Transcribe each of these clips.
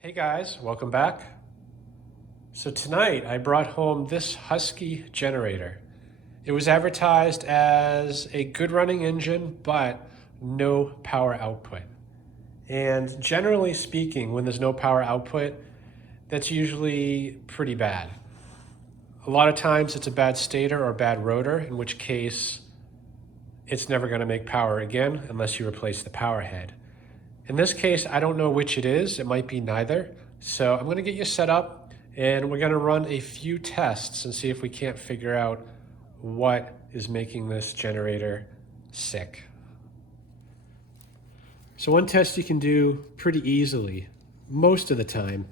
Hey guys, welcome back. So tonight I brought home this Husky generator. It was advertised as a good running engine, but no power output. And generally speaking, when there's no power output, that's usually pretty bad. A lot of times it's a bad stator or a bad rotor, in which case it's never going to make power again unless you replace the power head. In this case, I don't know which it is. It might be neither. So I'm going to get you set up and we're going to run a few tests and see if we can't figure out what is making this generator sick. So one test you can do pretty easily, most of the time,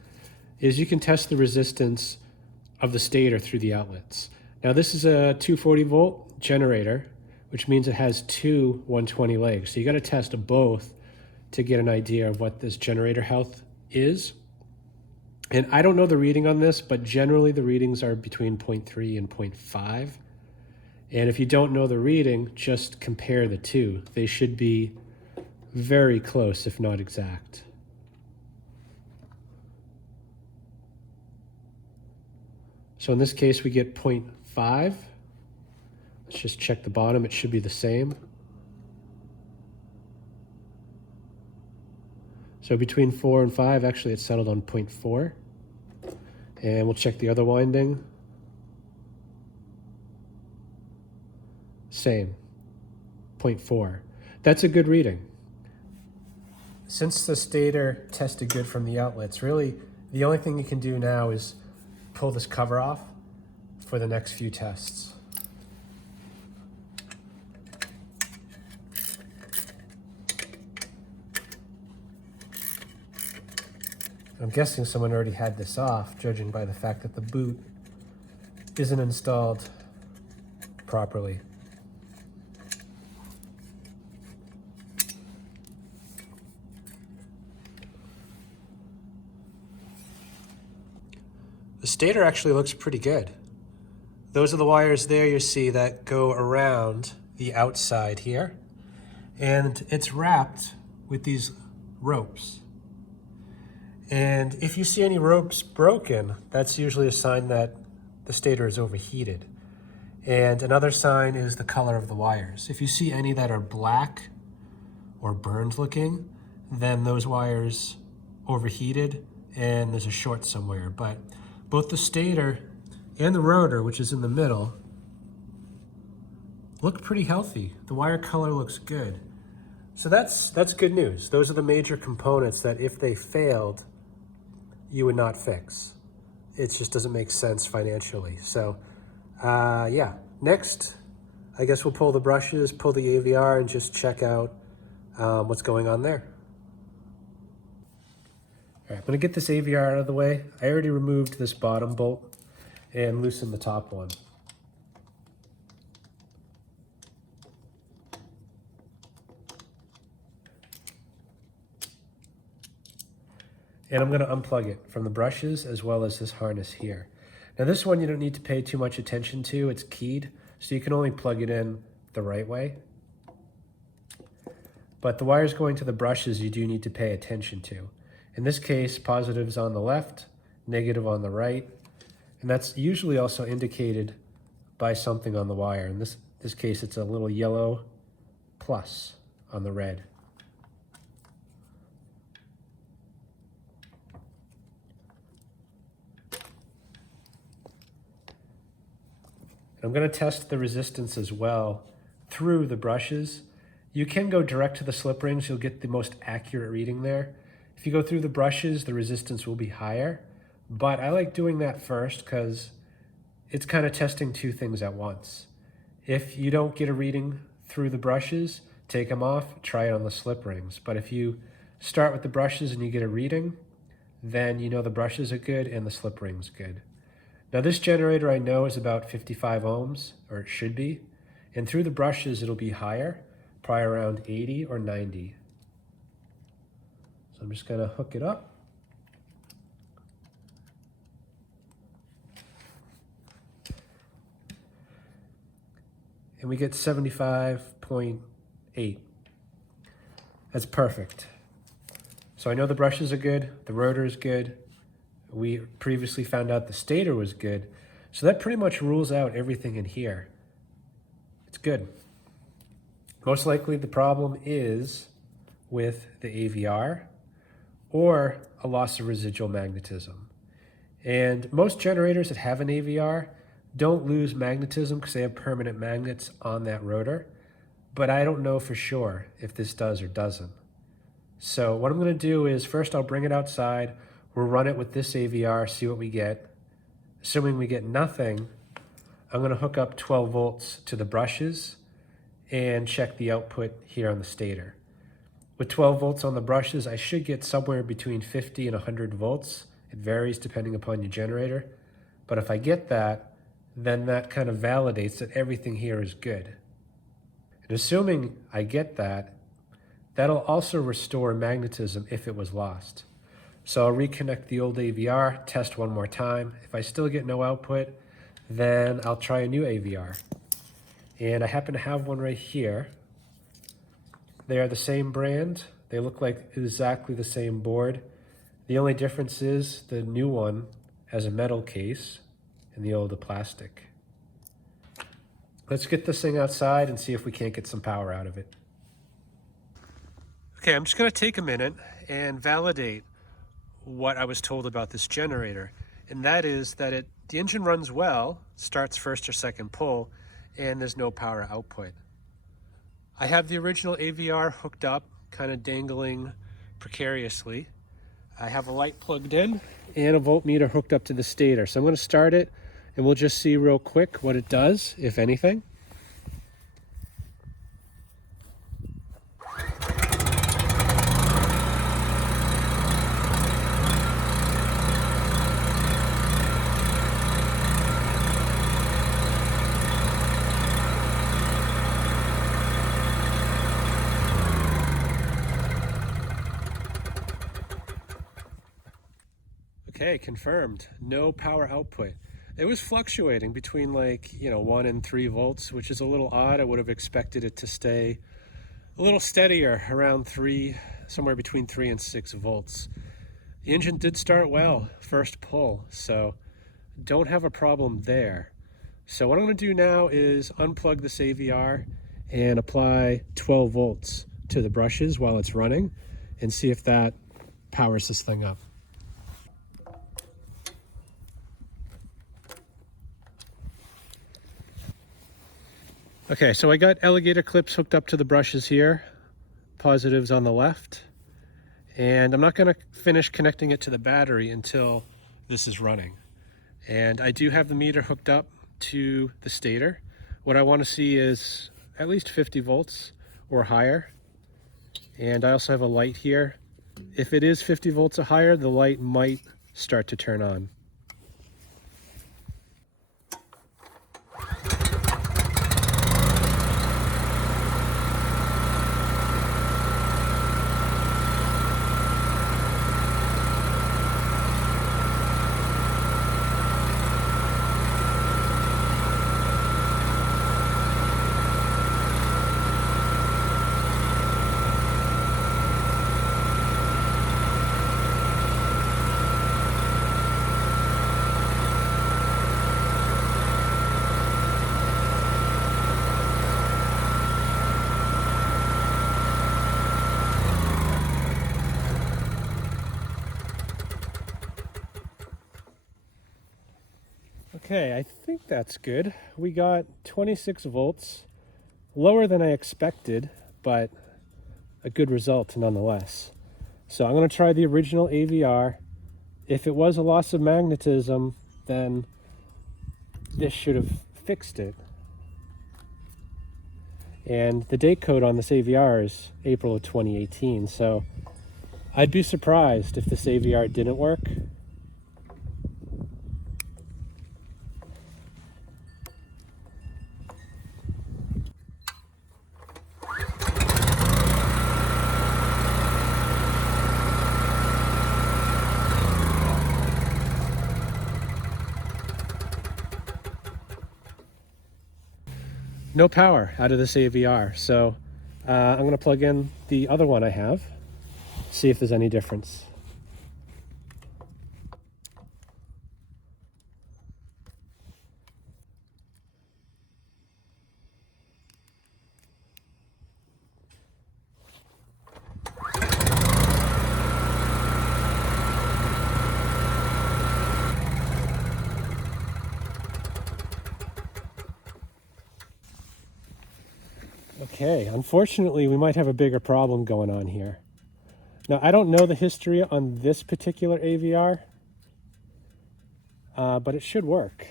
is you can test the resistance of the stator through the outlets. Now this is a 240 volt generator, which means it has two 120 legs. So you got to test both to get an idea of what this generator health is. And I don't know the reading on this, but generally the readings are between 0.3 and 0.5. And if you don't know the reading, just compare the two. They should be very close, if not exact. So in this case, we get 0.5. Let's just check the bottom. It should be the same. So between 4 and 5, actually it's settled on 0.4. And we'll check the other winding. Same, 0.4. That's a good reading. Since the stator tested good from the outlets, really the only thing you can do now is pull this cover off for the next few tests. I'm guessing someone already had this off, judging by the fact that the boot isn't installed properly. The stator actually looks pretty good. Those are the wires there you see that go around the outside here. And it's wrapped with these ropes. And if you see any ropes broken, that's usually a sign that the stator is overheated. And another sign is the color of the wires. If you see any that are black or burned looking, then those wires overheated and there's a short somewhere. But both the stator and the rotor, which is in the middle, look pretty healthy. The wire color looks good. So that's good news. Those are the major components that if they failed, you would not fix. It just doesn't make sense financially. So yeah, next, I guess we'll pull the brushes, pull the AVR, and just check out what's going on there. All right, I'm gonna get this AVR out of the way. I already removed this bottom bolt and loosened the top one. And I'm gonna unplug it from the brushes as well as this harness here. Now this one you don't need to pay too much attention to, it's keyed, so you can only plug it in the right way. But the wires going to the brushes you do need to pay attention to. In this case, positive's on the left, negative on the right, and that's usually also indicated by something on the wire. In this case, it's a little yellow plus on the red. I'm going to test the resistance as well through the brushes. You can go direct to the slip rings, you'll get the most accurate reading there. If you go through the brushes, the resistance will be higher, but I like doing that first because it's kind of testing two things at once. If you don't get a reading through the brushes, take them off, try it on the slip rings. But if you start with the brushes and you get a reading, then you know the brushes are good and the slip ring's good. Now this generator I know is about 55 ohms, or it should be, and through the brushes it'll be higher, probably around 80 or 90. So I'm just gonna hook it up. And we get 75.8. That's perfect. So I know the brushes are good, the rotor is good. We previously found out the stator was good. So that pretty much rules out everything in here. It's good. Most likely the problem is with the AVR or a loss of residual magnetism. And most generators that have an AVR don't lose magnetism because they have permanent magnets on that rotor. But I don't know for sure if this does or doesn't. So what I'm going to do is first I'll bring it outside. We'll run it with this AVR, see what we get. Assuming we get nothing, I'm going to hook up 12 volts to the brushes and check the output here on the stator. With 12 volts on the brushes, I should get somewhere between 50 and 100 volts. It varies depending upon your generator. But if I get that, then that kind of validates that everything here is good. And assuming I get that, that'll also restore magnetism if it was lost. So I'll reconnect the old AVR, test one more time. If I still get no output, then I'll try a new AVR. And I happen to have one right here. They are the same brand. They look like exactly the same board. The only difference is the new one has a metal case and the old a plastic. Let's get this thing outside and see if we can't get some power out of it. Okay, I'm just going to take a minute and validate what I was told about this generator. And that is that the engine runs well, starts first or second pull, and there's no power output. I have the original AVR hooked up, kind of dangling precariously. I have a light plugged in and a voltmeter hooked up to the stator. So I'm going to start it and we'll just see real quick what it does, if anything. Okay, confirmed. No power output. It was fluctuating between 1 and 3 volts, which is a little odd. I would have expected it to stay a little steadier around 3, somewhere between 3 and 6 volts. The engine did start well, first pull, so don't have a problem there. So what I'm going to do now is unplug this AVR and apply 12 volts to the brushes while it's running and see if that powers this thing up. Okay, so I got alligator clips hooked up to the brushes here, positives on the left, and I'm not going to finish connecting it to the battery until this is running. And I do have the meter hooked up to the stator. What I want to see is at least 50 volts or higher. And I also have a light here. If it is 50 volts or higher, the light might start to turn on. Okay, I think that's good. We got 26 volts, lower than I expected, but a good result nonetheless. So I'm going to try the original AVR. If it was a loss of magnetism, then this should have fixed it. And the date code on this AVR is April of 2018, so I'd be surprised if this AVR didn't work. No power out of this AVR, so I'm going to plug in the other one I have, see if there's any difference. Okay, unfortunately, we might have a bigger problem going on here. Now, I don't know the history on this particular AVR, but it should work.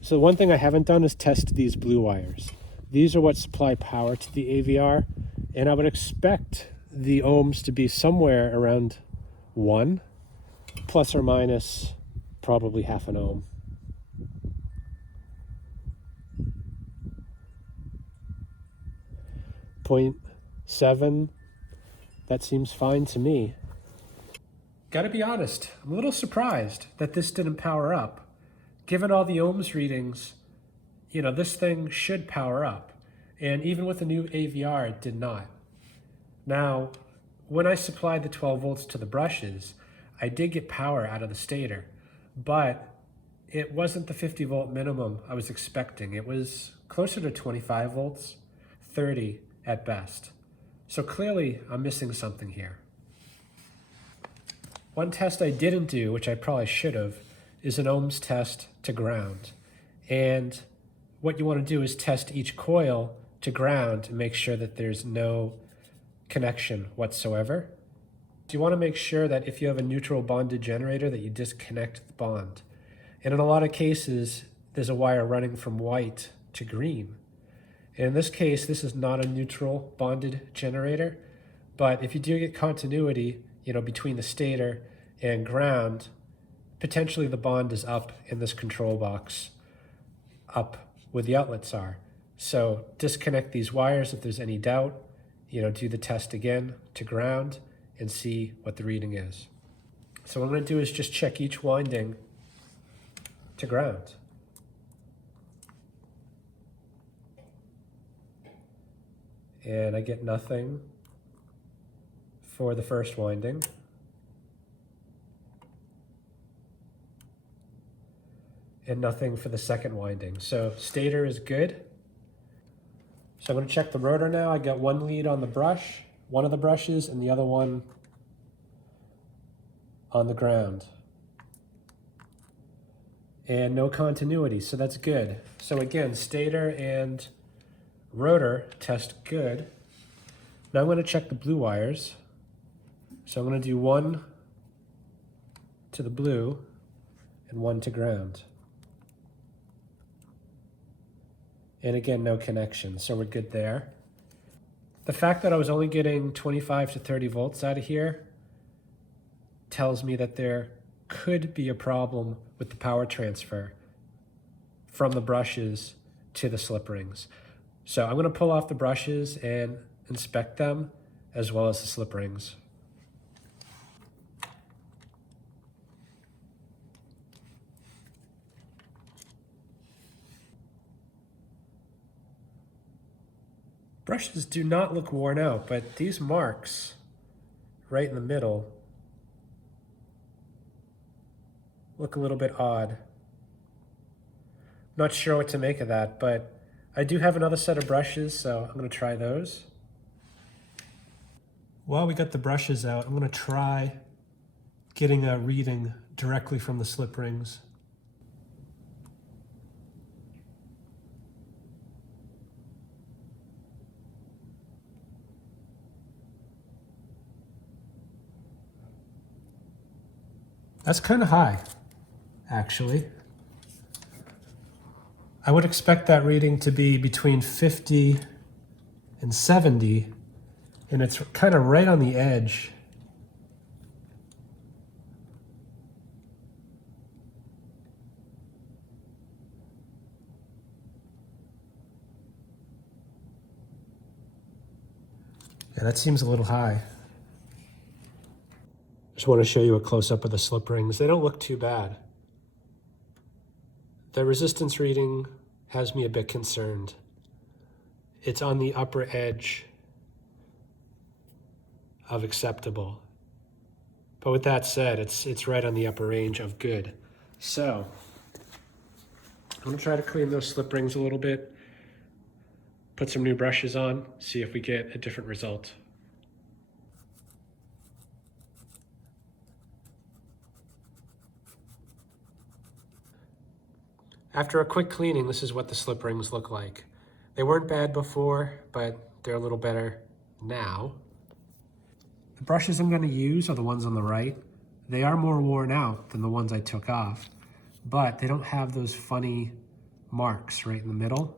So one thing I haven't done is test these blue wires. These are what supply power to the AVR, and I would expect the ohms to be somewhere around 1, plus or minus probably half an ohm. .7, that seems fine to me. Gotta be honest, I'm a little surprised that this didn't power up. Given all the ohms readings, you know, this thing should power up. And even with the new AVR, it did not. Now, when I supplied the 12 volts to the brushes, I did get power out of the stator, but it wasn't the 50 volt minimum I was expecting. It was closer to 25 volts, 30 at best. So clearly I'm missing something here. One test I didn't do, which I probably should have, is an ohms test to ground. And what you want to do is test each coil to ground and make sure that there's no connection whatsoever. So you want to make sure that if you have a neutral bonded generator that you disconnect the bond. And in a lot of cases, there's a wire running from white to green. In this case, this is not a neutral bonded generator, but if you do get continuity, you know, between the stator and ground, potentially the bond is up in this control box, up where the outlets are. So disconnect these wires if there's any doubt, you know, do the test again to ground and see what the reading is. So what I'm going to do is just check each winding to ground. And I get nothing for the first winding. And nothing for the second winding. So stator is good. So I'm going to check the rotor now. I got one lead on the brush, one of the brushes, and the other one on the ground. And no continuity, so that's good. So again, stator and rotor test good. Now I'm going to check the blue wires. So I'm going to do one to the blue and one to ground. And again, no connection, so we're good there. The fact that I was only getting 25 to 30 volts out of here tells me that there could be a problem with the power transfer from the brushes to the slip rings. So I'm going to pull off the brushes and inspect them as well as the slip rings. Brushes do not look worn out, but these marks right in the middle look a little bit odd. Not sure what to make of that, but I do have another set of brushes, so I'm going to try those. While we got the brushes out, I'm going to try getting a reading directly from the slip rings. That's kind of high, actually. I would expect that reading to be between 50 and 70, and it's kind of right on the edge. Yeah, that seems a little high. Just want to show you a close-up of the slip rings. They don't look too bad. The resistance reading has me a bit concerned. It's on the upper edge of acceptable. But with that said, it's right on the upper range of good. So I'm gonna try to clean those slip rings a little bit, put some new brushes on, see if we get a different result. After a quick cleaning, this is what the slip rings look like. They weren't bad before, but they're a little better now. The brushes I'm going to use are the ones on the right. They are more worn out than the ones I took off, but they don't have those funny marks right in the middle.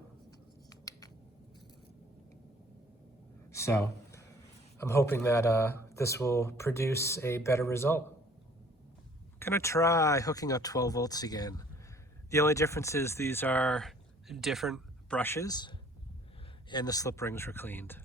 So I'm hoping that this will produce a better result. Gonna try hooking up 12 volts again. The only difference is these are different brushes and the slip rings were cleaned.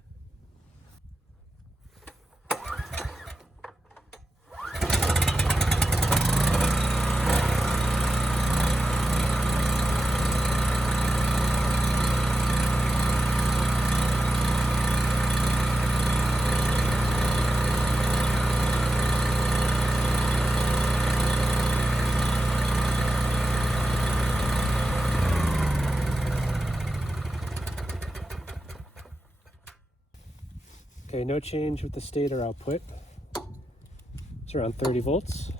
Okay, no change with the stator output. It's around 30 volts.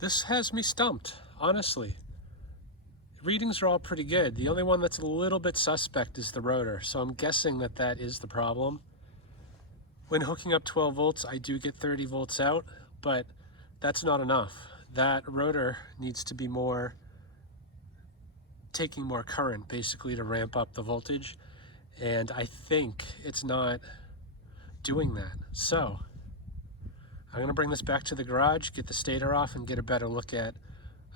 This has me stumped, honestly. Readings are all pretty good. The only one that's a little bit suspect is the rotor, so I'm guessing that that is the problem. When hooking up 12 volts, I do get 30 volts out, but that's not enough. That rotor needs to be taking more current, basically, to ramp up the voltage, and I think it's not doing that. So I'm gonna bring this back to the garage, get the stator off, and get a better look at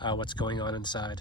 what's going on inside.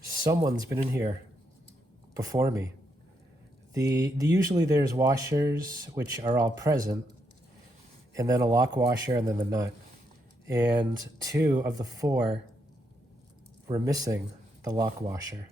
Someone's been in here before me. Usually there's washers which are all present, and then a lock washer and then the nut. And 2 of the 4 were missing the lock washer.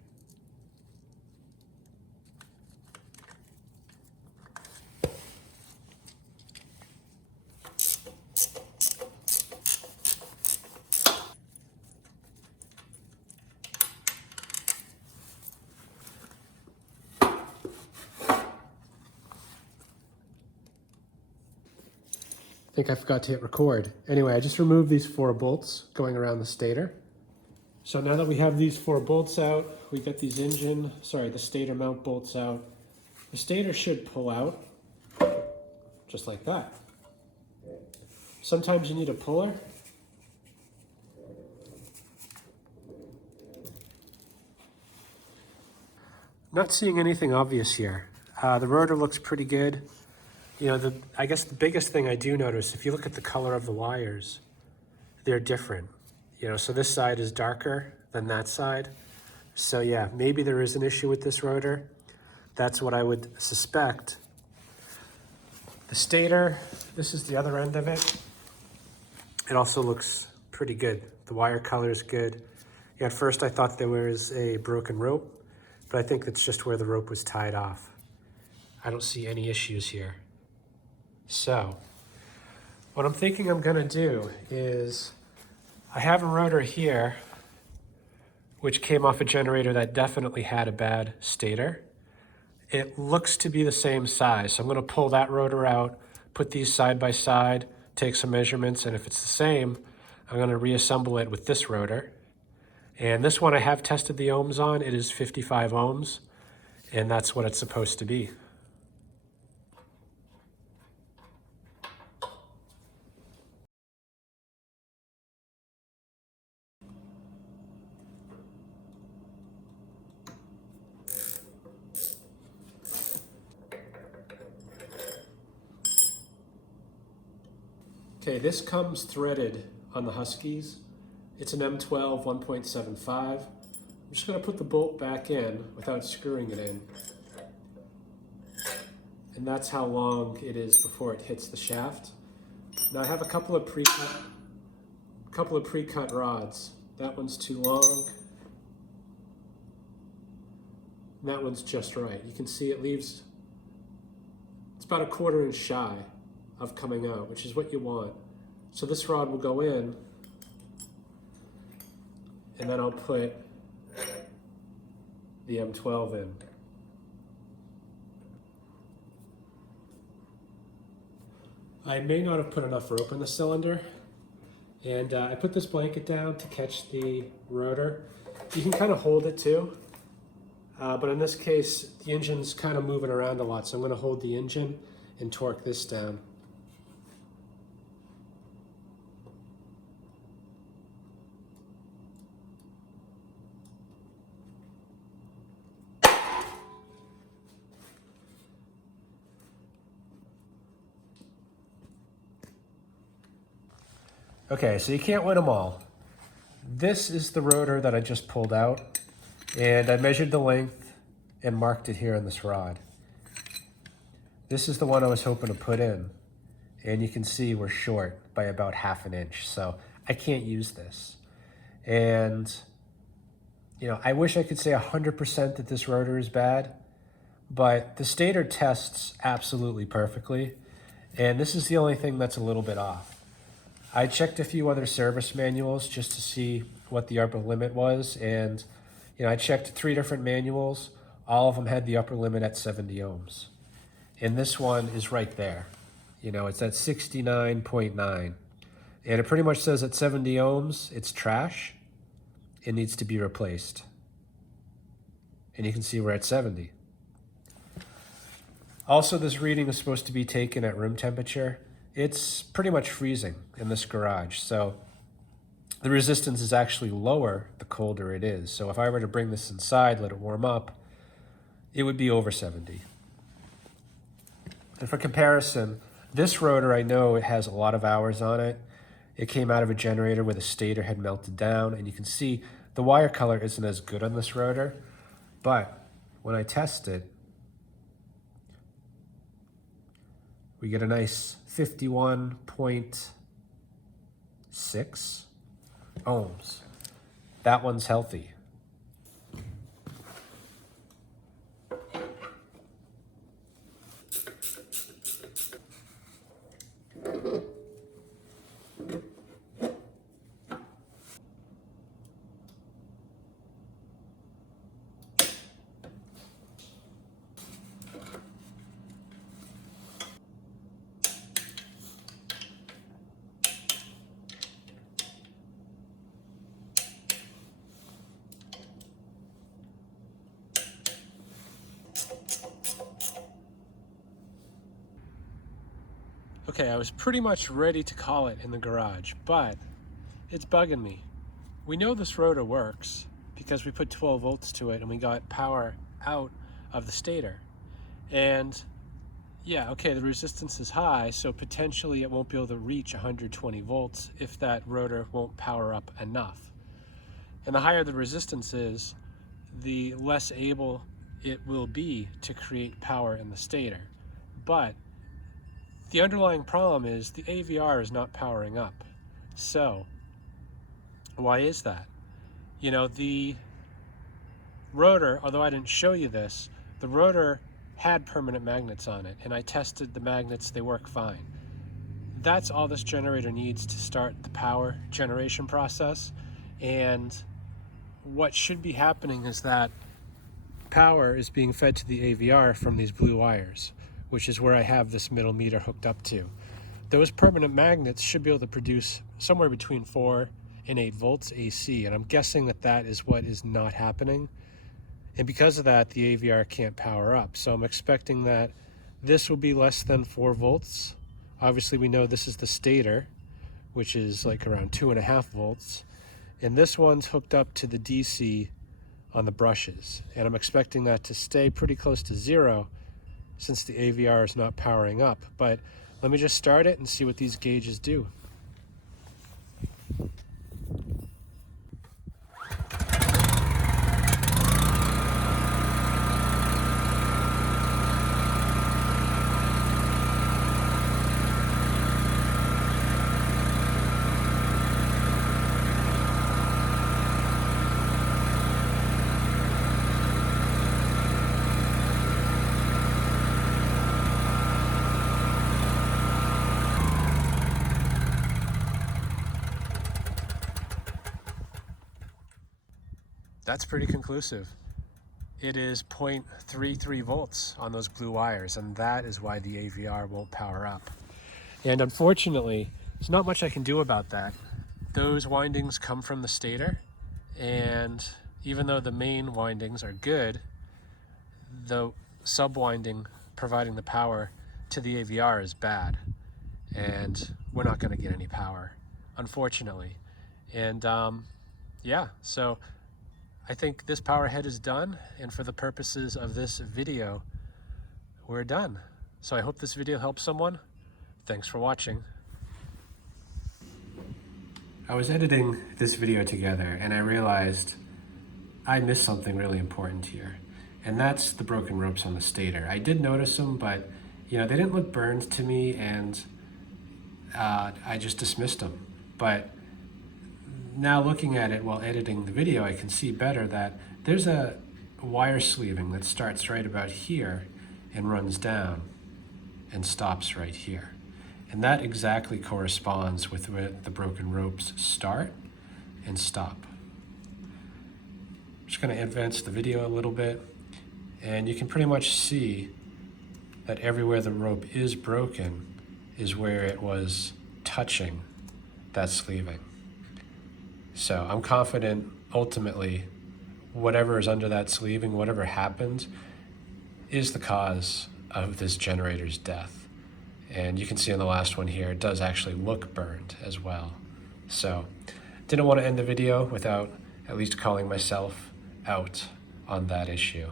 I think I forgot to hit record. Anyway, I just removed these 4 bolts going around the stator. So now that we have these 4 bolts out, we get these the stator mount bolts out. The stator should pull out just like that. Sometimes you need a puller. Not seeing anything obvious here. The rotor looks pretty good. You know, I guess the biggest thing I do notice, if you look at the color of the wires, they're different. You know, so this side is darker than that side. So yeah, maybe there is an issue with this rotor. That's what I would suspect. The stator, this is the other end of it. It also looks pretty good. The wire color is good. Yeah, at first I thought there was a broken rope, but I think that's just where the rope was tied off. I don't see any issues here. So, what I'm thinking I'm gonna do is, I have a rotor here, which came off a generator that definitely had a bad stator. It looks to be the same size, so I'm gonna pull that rotor out, put these side by side, take some measurements, and if it's the same, I'm gonna reassemble it with this rotor. And this one I have tested the ohms on. It is 55 ohms, and that's what it's supposed to be. Okay, this comes threaded on the Huskies. It's an M12 1.75. I'm just going to put the bolt back in without screwing it in. And that's how long it is before it hits the shaft. Now I have a couple of pre-cut rods. That one's too long. And that one's just right. You can see it leaves, it's about a 1/4 inch shy of coming out, which is what you want. So this rod will go in, and then I'll put the M12 in. I may not have put enough rope in the cylinder, and I put this blanket down to catch the rotor. You can kind of hold it too, but in this case, the engine's kind of moving around a lot, so I'm going to hold the engine and torque this down. Okay, so you can't win them all. This is the rotor that I just pulled out, and I measured the length and marked it here on this rod. This is the one I was hoping to put in, and you can see we're short by about 1/2 inch, so I can't use this. And, you know, I wish I could say 100% that this rotor is bad, but the stator tests absolutely perfectly, and this is the only thing that's a little bit off. I checked a few other service manuals just to see what the upper limit was, and I checked 3 different manuals. All of them had the upper limit at 70 ohms. And this one is right there. It's at 69.9. And it pretty much says at 70 ohms, it's trash. It needs to be replaced. And you can see we're at 70. Also, this reading is supposed to be taken at room temperature. It's pretty much freezing in this garage, so the resistance is actually lower the colder it is. So if I were to bring this inside, let it warm up, it would be over 70. And for comparison, this rotor, I know it has a lot of hours on it. It came out of a generator where the stator had melted down, and you can see the wire color isn't as good on this rotor, but when I test it, we get a nice 51.6 ohms. That one's healthy. Okay, I was pretty much ready to call it in the garage, but it's bugging me. We know this rotor works because we put 12 volts to it and we got power out of the stator. And yeah, okay, the resistance is high, so potentially it won't be able to reach 120 volts if that rotor won't power up enough. And the higher the resistance is, the less able it will be to create power in the stator. But the underlying problem is the AVR is not powering up. So Why is that? You know, the rotor, although I didn't show you this, the rotor had permanent magnets on it, and I tested the magnets, they work fine. That's all this generator needs to start the power generation process. And what should be happening is that power is being fed to the AVR from these blue wires, which is where I have this middle meter hooked up to. Those permanent magnets should be able to produce somewhere between 4 and 8 volts AC, and I'm guessing that that is what is not happening. And because of that, the AVR can't power up. So I'm expecting that this will be less than 4 volts. Obviously, we know this is the stator, which is like around 2.5 volts. And this one's hooked up to the DC on the brushes. And I'm expecting that to stay pretty close to 0 since the AVR is not powering up. But let me just start it and see what these gauges do. That's pretty conclusive. It is 0.33 volts on those blue wires, and that is why the AVR won't power up. And unfortunately, there's not much I can do about that. Those windings come from the stator, and even though the main windings are good, the sub-winding providing the power to the AVR is bad, and we're not going to get any power, unfortunately. And yeah, so I think this power head is done, and for the purposes of this video, we're done. So I hope this video helps someone. Thanks for watching. I was editing this video together and I realized I missed something really important here, and that's the broken ropes on the stator. I did notice them, but you know, they didn't look burned to me, and I just dismissed them. But now looking at it while editing the video, I can see better that there's a wire sleeving that starts right about here and runs down and stops right here. And that exactly corresponds with where the broken ropes start and stop. I'm just going to advance the video a little bit, and you can pretty much see that everywhere the rope is broken is where it was touching that sleeving. So I'm confident ultimately whatever is under that sleeving, whatever happened, is the cause of this generator's death. And you can see in the last one here, it does actually look burned as well. So didn't want to end the video without at least calling myself out on that issue.